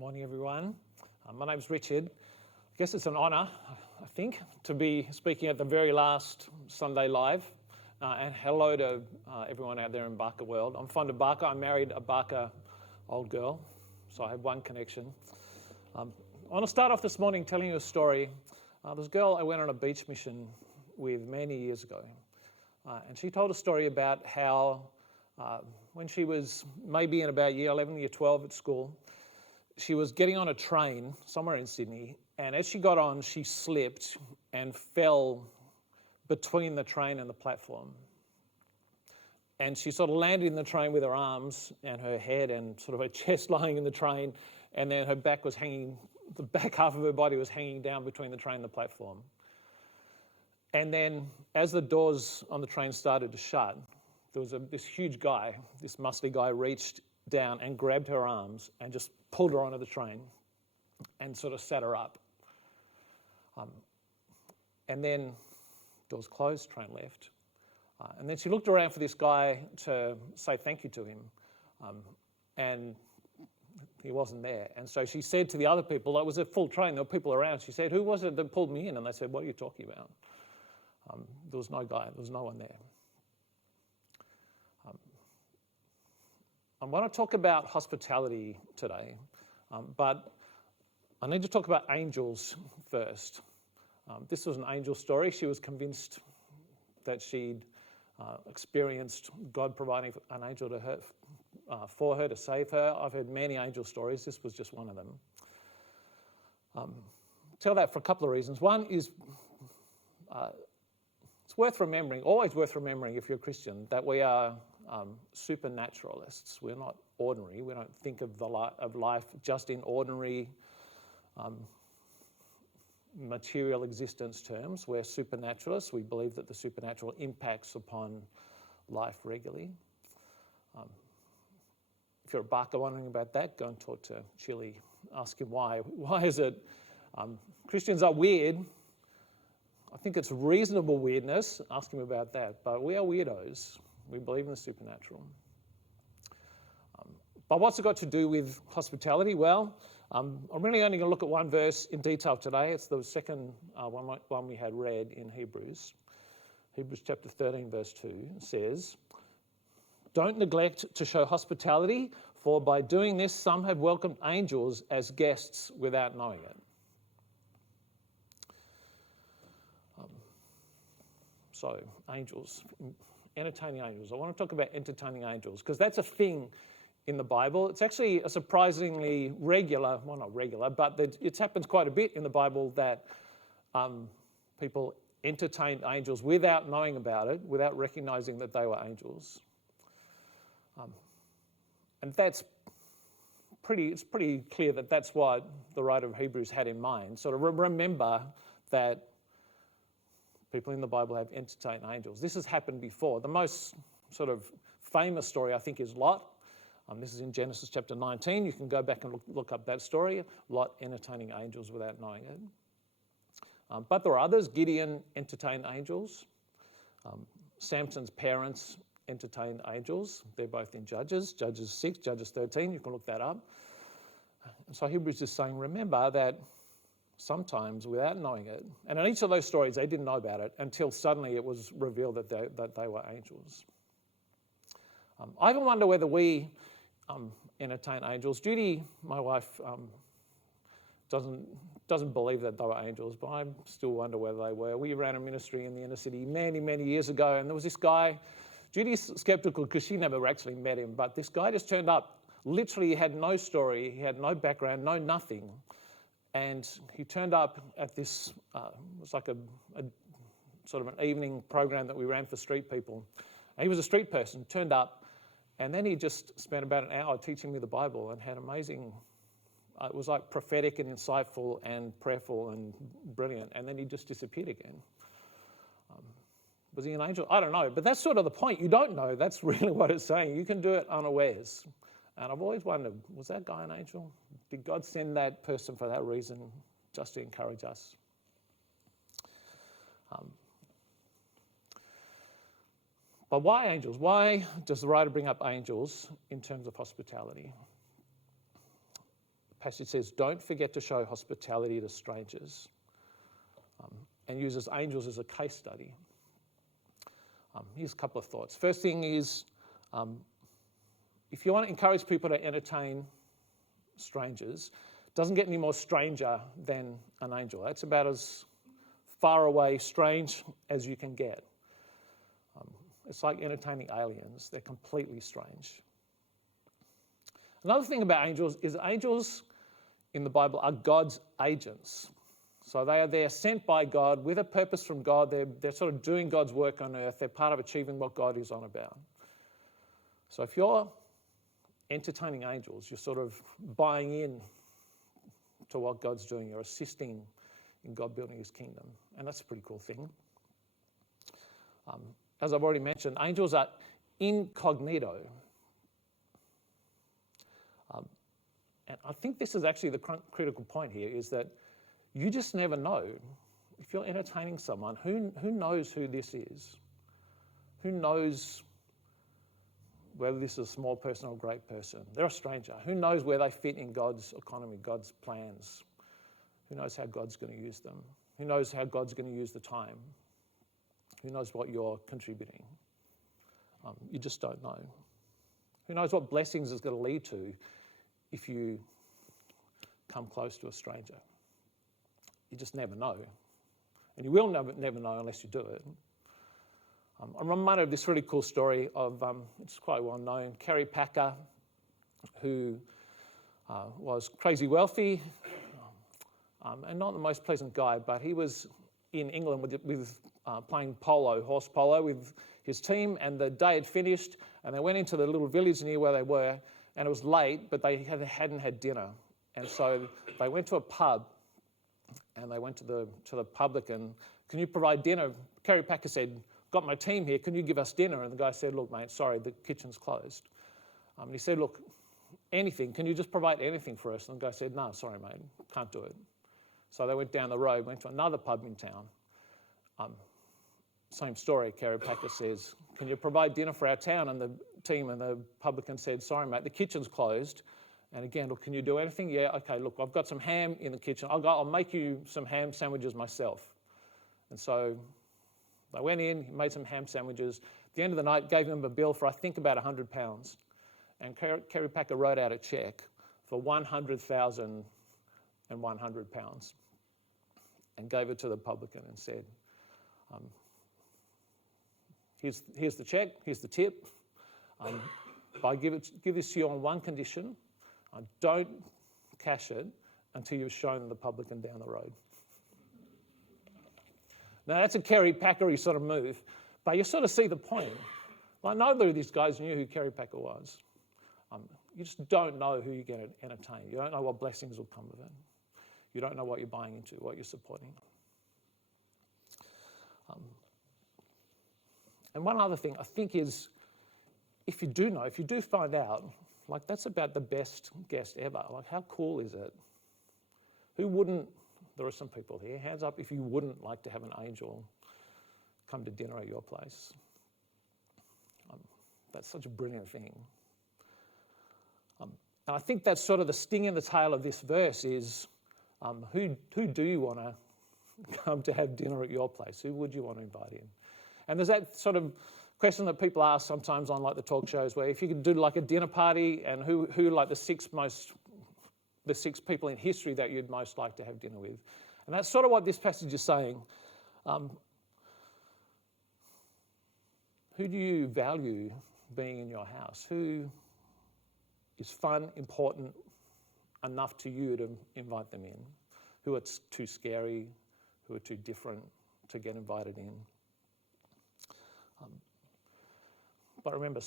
Morning, everyone. My name's Richard. I guess it's an honour, I think, to be speaking at the very last Sunday Live. And hello to everyone out there in Barker world. I'm fond of Barker. I married a Barker old girl, so I have one connection. I want to start off this morning telling you a story. This girl I went on a beach mission with many years ago. And she told a story about how when she was maybe in about year 11, year 12 at school, she was getting on a train somewhere in Sydney, and as she got on, she slipped and fell between the train and the platform. And she sort of landed in the train with her arms and her head and sort of her chest lying in the train, and then her back was hanging, the back half of her body was hanging down between the train and the platform. And then as the doors on the train started to shut, there was this huge guy, this muscly guy, reached down and grabbed her arms and just pulled her onto the train and sort of sat her up. And then doors closed, train left. And then she looked around for this guy to say thank you to him. And he wasn't there. And so she said to the other people, it was a full train, there were people around. She said, "Who was it that pulled me in?" And they said, "What are you talking about?" There was no guy, there was no one there. I want to talk about hospitality today, but I need to talk about angels first. This was an angel story. She was convinced that she'd experienced God providing an angel to her, for her to save her. I've heard many angel stories. This was just one of them. Tell that for a couple of reasons. One is it's worth remembering, always worth remembering if you're a Christian, that we are supernaturalists. We're not ordinary. We don't think of life just in ordinary material existence terms. We're supernaturalists. We believe that the supernatural impacts upon life regularly. If you're a Barker wondering about that, go and talk to Chili. Ask him why. Why is it Christians are weird? I think it's reasonable weirdness. Ask him about that. But we are weirdos. We believe in the supernatural. But what's it got to do with hospitality? Well, I'm really only going to look at one verse in detail today. It's the second one we had read in Hebrews. Hebrews chapter 13, verse 2 says, "Don't neglect to show hospitality, for by doing this some have welcomed angels as guests without knowing it." So, angels. Entertaining angels. I want to talk about entertaining angels because that's a thing in the Bible. It's actually a surprisingly regular, well, not regular, but it happens quite a bit in the Bible that people entertained angels without knowing about it, without recognizing that they were angels. And it's pretty clear that that's what the writer of Hebrews had in mind. Sort of remember that people in the Bible have entertained angels. This has happened before. The most sort of famous story, I think, is Lot. This is in Genesis chapter 19. You can go back and look up that story. Lot entertaining angels without knowing it. But there are others. Gideon entertained angels. Samson's parents entertained angels. They're both in Judges 6, Judges 13. You can look that up. And so Hebrews is saying, remember that sometimes without knowing it, and in each of those stories they didn't know about it until suddenly it was revealed that they were angels. I even wonder whether we entertain angels. Judy, my wife, doesn't believe that they were angels, but I still wonder whether they were. We ran a ministry in the inner city many years ago, and there was this guy. Judy's skeptical because she never actually met him, but this guy just turned up. Literally, he had no story, he had no background, no nothing. And he turned up at this, it was like a sort of an evening program that we ran for street people. And he was a street person, turned up, and then he just spent about an hour teaching me the Bible and had amazing, it was like prophetic and insightful and prayerful and brilliant. And then he just disappeared again. Was he an angel? I don't know. But that's sort of the point. You don't know. That's really what it's saying. You can do it unawares. And I've always wondered, was that guy an angel? Did God send that person for that reason, just to encourage us? But why angels? Why does the writer bring up angels in terms of hospitality? passage says, don't forget to show hospitality to strangers, and uses angels as a case study. Here's a couple of thoughts. First thing is, if you want to encourage people to entertain strangers, it doesn't get any more stranger than an angel. That's about as far away strange as you can get. It's like entertaining aliens. They're completely strange. Another thing about angels is angels in the Bible are God's agents. So they are there sent by God with a purpose from God. They're sort of doing God's work on earth. They're part of achieving what God is on about. So if you're entertaining angels, you're sort of buying in to what God's doing. You're assisting in God building his kingdom. And that's a pretty cool thing. As I've already mentioned, angels are incognito. And I think this is actually the critical point here, is that you just never know. If you're entertaining someone, who knows who this is? Who knows whether this is a small person or a great person? They're a stranger. Who knows where they fit in God's economy, God's plans? Who knows how God's going to use them? Who knows how God's going to use the time? Who knows what you're contributing? You just don't know. Who knows what blessings it's going to lead to if you come close to a stranger? You just never know. And you will never know unless you do it. I'm reminded of this really cool story of, it's quite well known, Kerry Packer, who was crazy wealthy and not the most pleasant guy, but he was in England with playing horse polo with his team, and the day had finished and they went into the little village near where they were, and it was late, but they hadn't had dinner. And so they went to a pub, and they went to the publican, can you provide dinner? Kerry Packer said, got my team here, can you give us dinner? And the guy said, look, mate, sorry, the kitchen's closed. And he said, look, anything, can you just provide anything for us? And the guy said, no, sorry, mate, can't do it. So they went down the road, went to another pub in town. Same story, Kerry Packer says, can you provide dinner for our town? And the team and the publican said, sorry, mate, the kitchen's closed. And again, look, can you do anything? Yeah, okay, look, I've got some ham in the kitchen. I'll make you some ham sandwiches myself. And so they went in, he made some ham sandwiches. At the end of the night, gave him a bill for, I think, about £100. And Kerry Packer wrote out a cheque for £100,100 and gave it to the publican and said, here's the cheque, here's the tip. But I give this to you on one condition. Don't cash it until you've shown the publican down the road. Now, that's a Kerry Packer-y sort of move, but you sort of see the point. Like, neither of these guys knew who Kerry Packer was. You just don't know who you're going to entertain. You don't know what blessings will come of it. You don't know what you're buying into, what you're supporting. And one other thing I think is, if you do find out, like, that's about the best guest ever. Like, how cool is it? Who wouldn't, there are some people here, hands up if you wouldn't like to have an angel come to dinner at your place. That's such a brilliant thing. And I think that's sort of the sting in the tail of this verse is, who do you want to come to have dinner at your place? Who would you want to invite in? And there's that sort of question that people ask sometimes on like the talk shows, where if you could do like a dinner party, and who like the six people in history that you'd most like to have dinner with. And that's sort of what this passage is saying. Who do you value being in your house? Who is fun, important enough to you to invite them in? Who are too scary, who are too different to get invited in? But remember,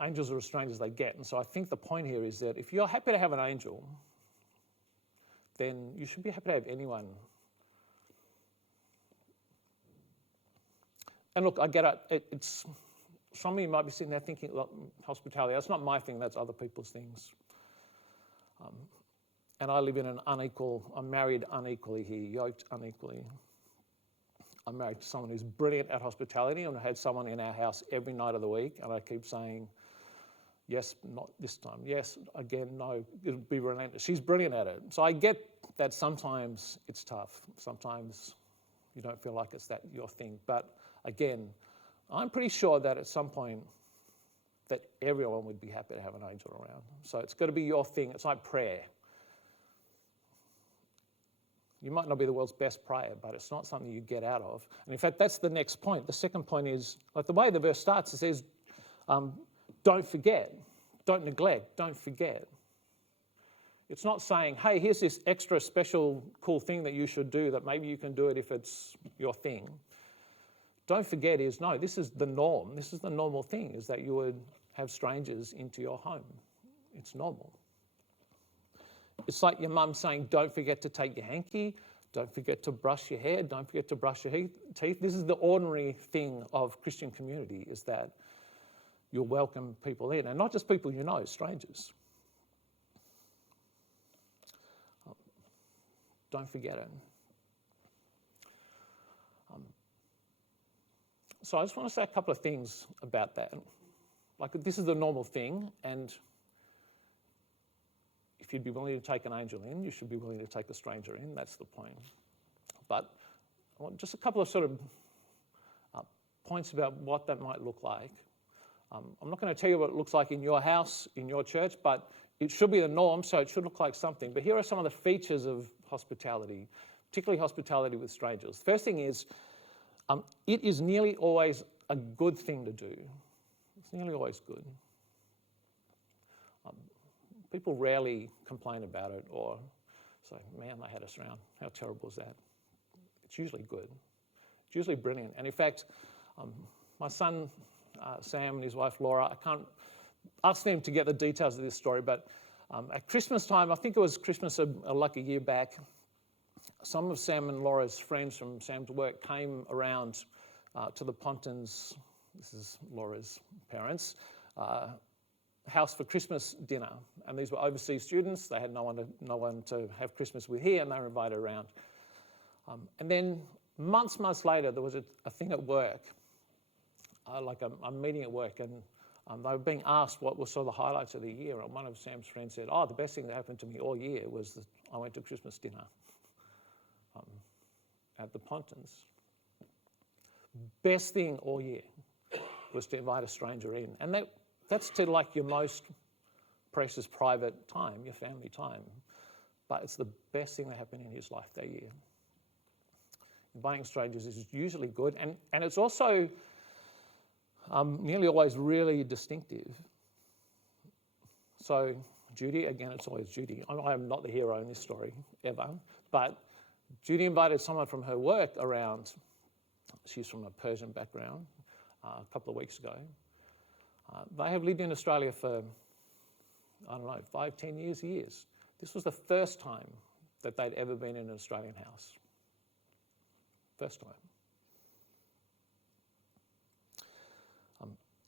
angels are as strange as they get. And so I think the point here is that if you're happy to have an angel, then you should be happy to have anyone. And look, I get it. It's some of you might be sitting there thinking, look, hospitality, that's not my thing, that's other people's things. And I live in I'm married unequally here, yoked unequally. I'm married to someone who's brilliant at hospitality, and I had someone in our house every night of the week, and I keep saying, Yes, not this time. Yes, again, no, it'll be relentless. She's brilliant at it. So I get that sometimes it's tough. Sometimes you don't feel like it's your thing. But again, I'm pretty sure that at some point that everyone would be happy to have an angel around. So it's got to be your thing. It's like prayer. You might not be the world's best prayer, but it's not something you get out of. And in fact, that's the next point. The second point is, like the way the verse starts, it says, don't forget, don't neglect, don't forget. It's not saying, hey, here's this extra special cool thing that you should do that maybe you can do it if it's your thing. Don't forget is, no, this is the norm. This is the normal thing, is that you would have strangers into your home. It's normal. It's like your mum saying, don't forget to take your hanky, don't forget to brush your hair, don't forget to brush your teeth. This is the ordinary thing of Christian community, is that you'll welcome people in, and not just people you know, strangers. Don't forget it. So I just want to say a couple of things about that. Like, this is the normal thing, and if you'd be willing to take an angel in, you should be willing to take a stranger in. That's the point. But I want just a couple of sort of points about what that might look like. I'm not going to tell you what it looks like in your house, in your church, but it should be the norm, so it should look like something. But here are some of the features of hospitality, particularly hospitality with strangers. The first thing is, it is nearly always a good thing to do. It's nearly always good. People rarely complain about it or say, man, they had us around. How terrible is that? It's usually good. It's usually brilliant. And in fact, my son, Sam, and his wife, Laura, I can't ask them to get the details of this story, but at Christmas time, I think it was Christmas like a year back, some of Sam and Laura's friends from Sam's work came around to the Pontons, this is Laura's parents, house for Christmas dinner. And these were overseas students. They had no one to have Christmas with here, and they were invited around. And then months later, there was a thing at work, like a meeting at work, and they were being asked what were sort of the highlights of the year. And one of Sam's friends said, the best thing that happened to me all year was that I went to Christmas dinner at the Pontons. Best thing all year was to invite a stranger in. And that's to like your most precious private time, your family time. But it's the best thing that happened in his life that year. Inviting strangers is usually good. And it's also nearly always really distinctive. So Judy, again, it's always Judy. I am not the hero in this story, ever. But Judy invited someone from her work around. She's from a Persian background, a couple of weeks ago. They have lived in Australia for, 5-10 years. This was the first time that they'd ever been in an Australian house. First time.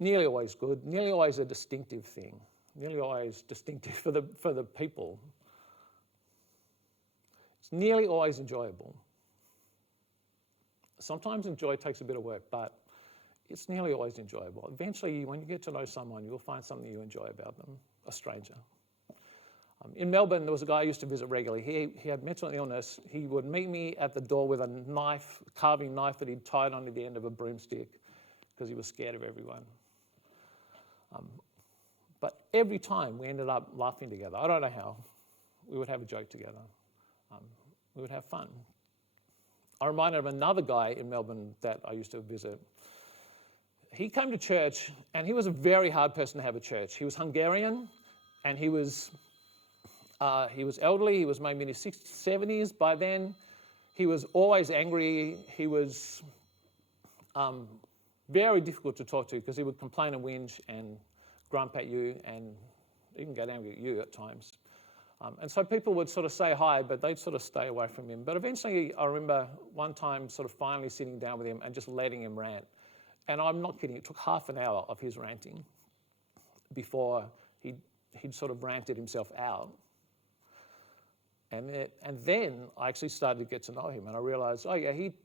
Nearly always good, nearly always a distinctive thing, nearly always distinctive for the people. It's nearly always enjoyable. Sometimes enjoy takes a bit of work, but it's nearly always enjoyable. Eventually, when you get to know someone, you'll find something you enjoy about them, a stranger. In Melbourne, there was a guy I used to visit regularly. He had mental illness. He would meet me at the door with a carving knife that he'd tied onto the end of a broomstick because he was scared of everyone. But every time we ended up laughing together. I don't know how. We would have a joke together. We would have fun. I'm reminded of another guy in Melbourne that I used to visit. He came to church, and he was a very hard person to have at church. He was Hungarian, and he was elderly. He was maybe in his 60s, 70s by then. He was always angry. He was very difficult to talk to because he would complain and whinge and grump at you and even get angry at you at times. And so people would sort of say hi, but they'd sort of stay away from him. But eventually, I remember one time sort of finally sitting down with him and just letting him rant. And I'm not kidding, it took half an hour of his ranting before he'd sort of ranted himself out. And then I actually started to get to know him, and I realised,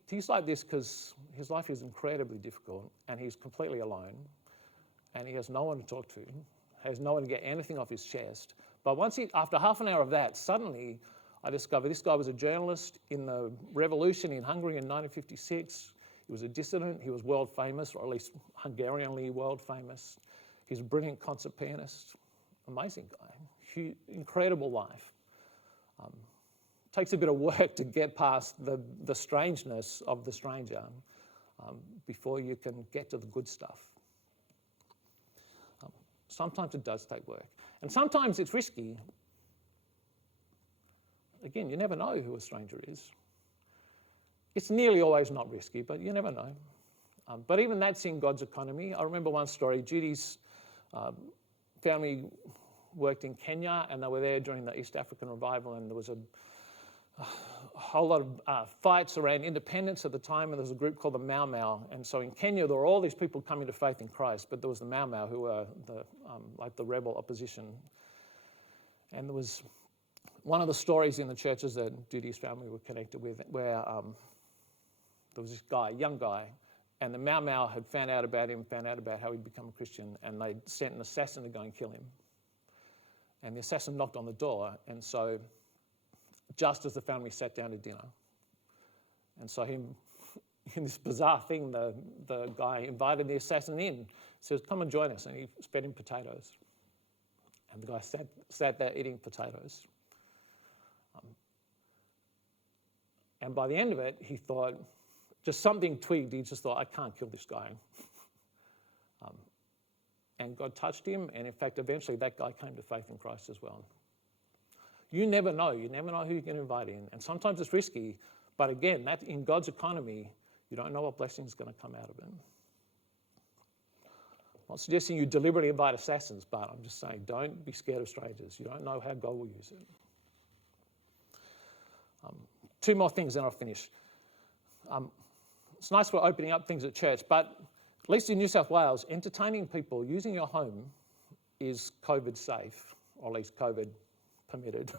he's like this because his life is incredibly difficult, and he's completely alone, and he has no one to talk to. has no one to get anything off his chest. But after half an hour of that, suddenly I discovered this guy was a journalist in the revolution in Hungary in 1956. He was a dissident. He was world famous, or at least Hungarianly world famous. He's a brilliant concert pianist. Amazing guy. Incredible life. Takes a bit of work to get past the strangeness of the stranger before you can get to the good stuff. Sometimes it does take work. And sometimes it's risky. Again, you never know who a stranger is. It's nearly always not risky, but you never know. But even that's in God's economy. I remember one story. Judy's family worked in Kenya, and they were there during the East African revival, and there was a whole lot of fights around independence at the time, and there was a group called the Mau Mau. And so in Kenya, there were all these people coming to faith in Christ, but there was the Mau Mau who were like the rebel opposition. And there was one of the stories in the churches that Judy's family were connected with where there was this guy, young guy, and the Mau Mau had found out about how he'd become a Christian, and they sent an assassin to go and kill him. And the assassin knocked on the door, and so just as the family sat down to dinner. And so in this bizarre thing, the guy invited the assassin in, says, come and join us, and he fed him potatoes. And the guy sat there eating potatoes. And by the end of it, he thought, just something twigged, he just thought, I can't kill this guy. And God touched him, and in fact, eventually that guy came to faith in Christ as well. You never know who you can invite in. And sometimes it's risky, but again, that in God's economy, you don't know what blessing is going to come out of it. I'm not suggesting you deliberately invite assassins, but I'm just saying don't be scared of strangers. You don't know how God will use it. Two more things, then I'll finish. It's nice we're opening up things at church, but at least in New South Wales, entertaining people using your home is COVID safe, or at least COVID permitted.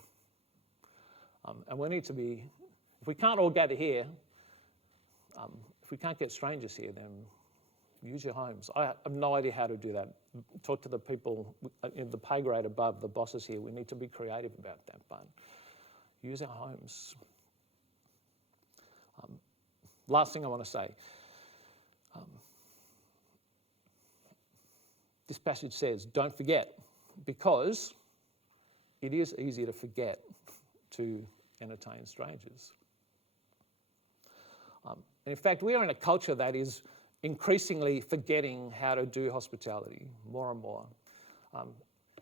And we need to be, if we can't all gather here, if we can't get strangers here, then use your homes. I have no idea how to do that. Talk to the people in the pay grade above, the bosses here. We need to be creative about that, but use our homes. Last thing I want to say. This passage says, don't forget, because it is easy to forget to entertain strangers. And in fact, we are in a culture that is increasingly forgetting how to do hospitality more and more.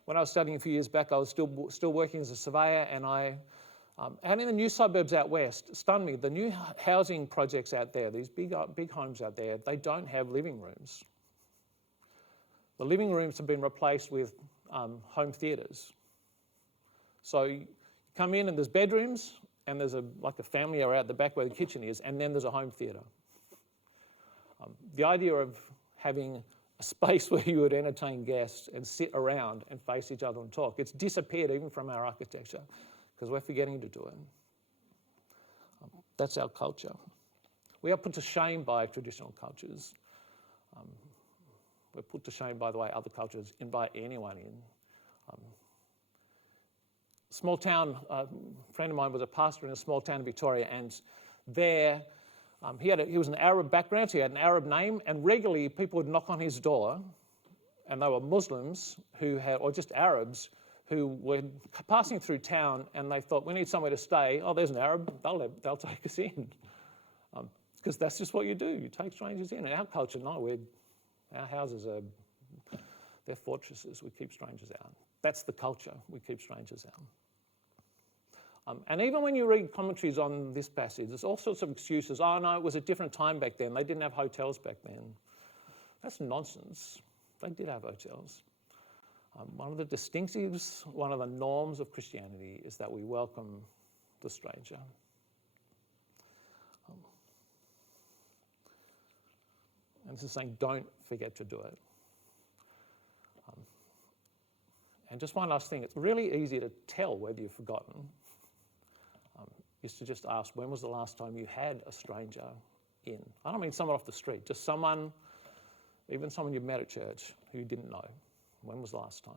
When I was studying a few years back, I was still working as a surveyor, and out in the new suburbs out west, stunned me. The new housing projects out there, these big homes out there, they don't have living rooms. The living rooms have been replaced with home theatres. So you come in and there's bedrooms, and there's a family area out the back where the kitchen is, and then there's a home theatre. The idea of having a space where you would entertain guests and sit around and face each other and talk, it's disappeared even from our architecture because we're forgetting to do it. That's our culture. We are put to shame by traditional cultures. We're put to shame by the way other cultures invite anyone in. Small town, a friend of mine was a pastor in a small town in Victoria, and there he was an Arab background, so he had an Arab name, and regularly people would knock on his door, and they were Muslims or just Arabs who were passing through town, and they thought, we need somewhere to stay. Oh, there's an Arab, they'll take us in. Because that's just what you do. You take strangers in. In our culture, no, our houses they're fortresses. We keep strangers out. That's the culture. We keep strangers out. And even when you read commentaries on this passage, there's all sorts of excuses. Oh, no, it was a different time back then. They didn't have hotels back then. That's nonsense. They did have hotels. One of the distinctives, one of the norms of Christianity is that we welcome the stranger. And this is saying, don't forget to do it. And just one last thing, it's really easy to tell whether you've forgotten, is to just ask, when was the last time you had a stranger in? I don't mean someone off the street, just someone, even someone you've met at church who you didn't know. When was the last time?